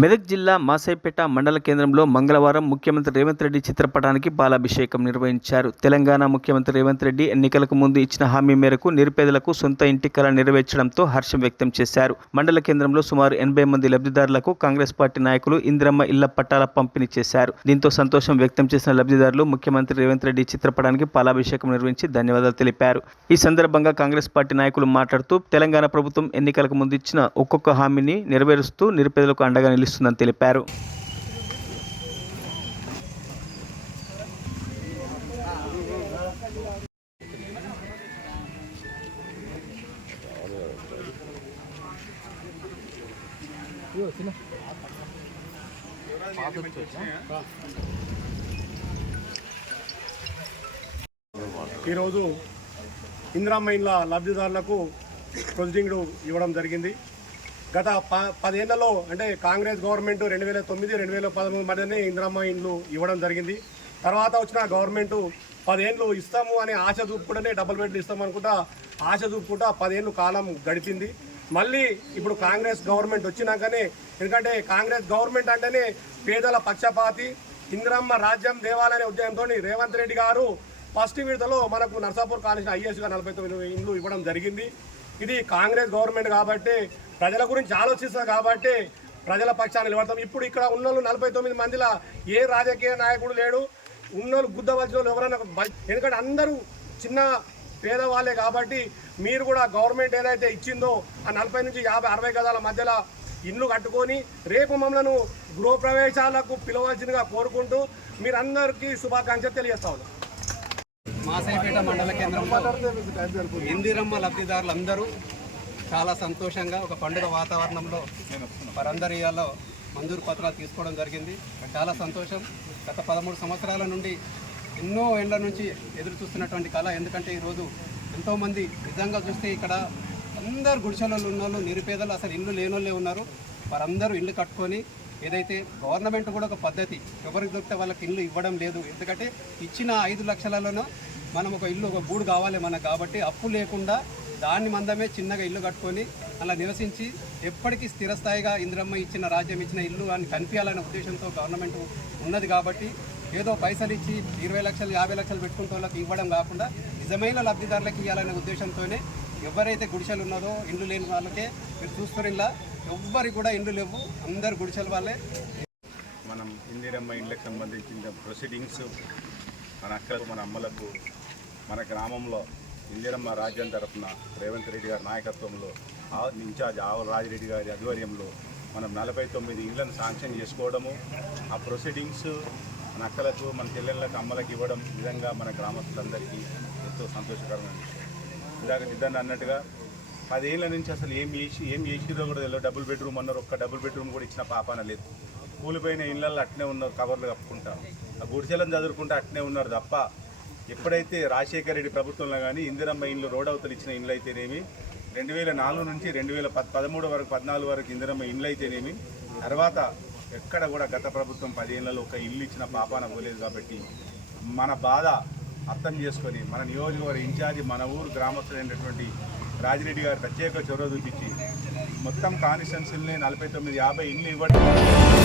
మెదక్ జిల్లా మాసైపేట మండల కేంద్రంలో మంగళవారం ముఖ్యమంత్రి రేవంత్ రెడ్డి చిత్రపటానికి పాలాభిషేకం నిర్వహించారు. తెలంగాణ ముఖ్యమంత్రి రేవంత్ రెడ్డి ఎన్నికలకు ముందు ఇచ్చిన హామీ మేరకు నిరుపేదలకు సొంత ఇంటి కల నెరవేర్చడంతో హర్షం వ్యక్తం చేశారు. మండల కేంద్రంలో సుమారు 80 మంది లబ్ధిదారులకు కాంగ్రెస్ పార్టీ నాయకులు ఇందిరమ్మ ఇళ్ల పట్టాల పంపిణీ చేశారు. దీంతో సంతోషం వ్యక్తం చేసిన లబ్ధిదారులు ముఖ్యమంత్రి రేవంత్ రెడ్డి చిత్రపటానికి పాలాభిషేకం నిర్వహించి ధన్యవాదాలు తెలిపారు. ఈ సందర్భంగా కాంగ్రెస్ పార్టీ నాయకులు మాట్లాడుతూ తెలంగాణ ప్రభుత్వం ఎన్నికలకు ముందు ఇచ్చిన ఒక్కొక్క హామీని నెరవేరుస్తూ నిరుపేదలకు అండగా నిలుస్తుందని తెలిపారు. ఈరోజు ఇందిరమ్మ ఇండ్ల లబ్ధిదారులకు ప్రొసీడింగ్ ఇవ్వడం జరిగింది. గత 10 ఏళ్లలో అంటే కాంగ్రెస్ గవర్నమెంట్ 2009, 2013 మధ్యనే ఇందిరమ్మ ఇండ్లు ఇవ్వడం జరిగింది. తర్వాత వచ్చిన గవర్నమెంట్ 10 ఏళ్ళు ఇస్తాము అని ఆశ చూపుకుంటేనే డబుల్ బెడ్లు ఇస్తాము అనుకుంటా ఆశ చూపుకుంటా 10 ఏళ్ళు కాలం గడిపింది. మళ్ళీ ఇప్పుడు కాంగ్రెస్ గవర్నమెంట్ వచ్చినాకనే, ఎందుకంటే కాంగ్రెస్ గవర్నమెంట్ అంటేనే పేదల పక్షపాతి, ఇందిరమ్మ రాజ్యం దేవాలనే ఉద్యమంతో రేవంత్ రెడ్డి గారు ఫస్ట్ విడతలో మనకు నర్సాపూర్ కాలేజ్ ఐఏఎస్గా 49 ఇండ్లు ఇవ్వడం జరిగింది. ఇది కాంగ్రెస్ గవర్నమెంట్ కాబట్టి ప్రజల గురించి ఆలోచిస్తారు కాబట్టి ప్రజల పక్షాన్ని నిలబడతాం. ఇప్పుడు ఇక్కడ ఉన్నోళ్ళు 49 మందిలో ఏ రాజకీయ నాయకుడు లేడు. ఉన్నోళ్ళు గుద్దవలసిన వాళ్ళు ఎవరైనా, ఎందుకంటే అందరూ చిన్న పేదవాళ్ళే కాబట్టి మీరు కూడా గవర్నమెంట్ ఏదైతే ఇచ్చిందో ఆ 40 నుంచి 50, 60 గదాల మధ్యలో ఇల్లు కట్టుకొని రేపు మమ్మల్ని గృహప్రవేశాలకు పిలవాల్సిందిగా కోరుకుంటూ మీరందరికీ శుభాకాంక్షలు తెలియజేస్తా ఉన్నాం. మాసైపేట మండల కేంద్రంలో ఇందిరమ్మ లబ్ధిదారులందరూ చాలా సంతోషంగా ఒక పండుగ వాతావరణంలో వారందరి ఇళ్లలో మంజూరు పత్రాలు తీసుకోవడం జరిగింది. చాలా సంతోషం. గత 13 సంవత్సరాల నుండి ఎన్నో ఏళ్ల నుంచి ఎదురు చూస్తున్నటువంటి కళ. ఎందుకంటే ఈరోజు ఎంతోమంది నిజంగా చూస్తే ఇక్కడ అందరు గుడిసెలలో ఉన్నోళ్ళు, నిరుపేదలు, అసలు ఇల్లు లేనోళ్ళే ఉన్నారు. వారందరూ ఇల్లు కట్టుకొని, ఏదైతే గవర్నమెంట్ కూడా ఒక పద్ధతి, ఎవరికి దొరికితే వాళ్ళకి ఇల్లు ఇవ్వడం లేదు. ఎందుకంటే ఇచ్చిన 5 లక్షలలోనూ మనం ఒక ఇల్లు, ఒక గూడు కావాలి మనకు. కాబట్టి అప్పు లేకుండా దాన్ని మందమే చిన్నగా ఇల్లు కట్టుకొని అలా నివసించి ఎప్పటికీ స్థిరస్థాయిగా ఇందిరమ్మ ఇచ్చిన రాజ్యం ఇచ్చిన ఇల్లు అని కనిపించాలనే ఉద్దేశంతో గవర్నమెంట్ ఉన్నది. కాబట్టి ఏదో పైసలు ఇచ్చి 20 లక్షలు 50 లక్షలు పెట్టుకుంటే వాళ్ళకి ఇవ్వడం కాకుండా నిజమైన లబ్ధిదారులకు ఇవ్వాలనే ఉద్దేశంతోనే ఎవరైతే గుడిసెలు ఉన్నదో ఇండ్లు లేని వాళ్ళకే మీరు చూస్తున్నా ఎవ్వరికి కూడా ఇండ్లు లేవు, అందరు గుడిసెల వాళ్ళే. మనం ఇందిరమ్మ ఇండ్లకు సంబంధించిన ప్రొసీడింగ్స్ మన అక్కలకు, మన అమ్మలకు, మన గ్రామంలో ఇందిరమ్మ రాజ్యం తరఫున రేవంత్ రెడ్డి గారి నాయకత్వంలో ఇన్ఛార్జ్ ఆవుల రాజిరెడ్డి గారి ఆధ్వర్యంలో మనం 49 ఇళ్లను శాంక్షన్ చేసుకోవడము, ఆ ప్రొసీడింగ్స్ మన అక్కలకు, మన చెల్లెళ్ళకు, అమ్మలకు ఇవ్వడం విధంగా మన గ్రామస్తులందరికీ ఎంతో సంతోషకరమైన విషయం. ఇందాక నిద్ర అన్నట్టుగా 10 ఏళ్ళ నుంచి అసలు ఏం చేసిరో కూడా తెలియదు. డబుల్ బెడ్రూమ్ అన్నారు, ఒక్క డబుల్ బెడ్రూమ్ కూడా ఇచ్చిన పాపాన లేదు. కూలిపోయిన ఇళ్ళల్లో అట్నే ఉన్నారు, కవర్లు కప్పుకుంటా, ఆ గుడిసెలను చదువుకుంటూ అట్నే ఉన్నారు తప్ప ఎప్పుడైతే రాజశేఖర రెడ్డి ప్రభుత్వంలో కానీ ఇందిరమ్మ ఇండ్లు రోడ్ అవతలు ఇచ్చిన ఇండ్లు అయితేనేమి, 2004 నుంచి 2013 వరకు 14 వరకు ఇందిరమ్మ ఇండ్లు అయితేనేమి, తర్వాత ఎక్కడ కూడా గత ప్రభుత్వం 10 ఏళ్లలో ఒక ఇల్లు ఇచ్చిన పాపాన పోలేదు. కాబట్టి మన బాధ అర్థం చేసుకొని మన నియోజకవర్గ ఇన్ఛార్జి, మన ఊరు గ్రామస్తులైనటువంటి రాజిరెడ్డి గారు ప్రత్యేక చొరవ చూపించి మొత్తం కాన్స్టిట్యున్సీలని 49, 50 ఇల్లు ఇవ్వడం.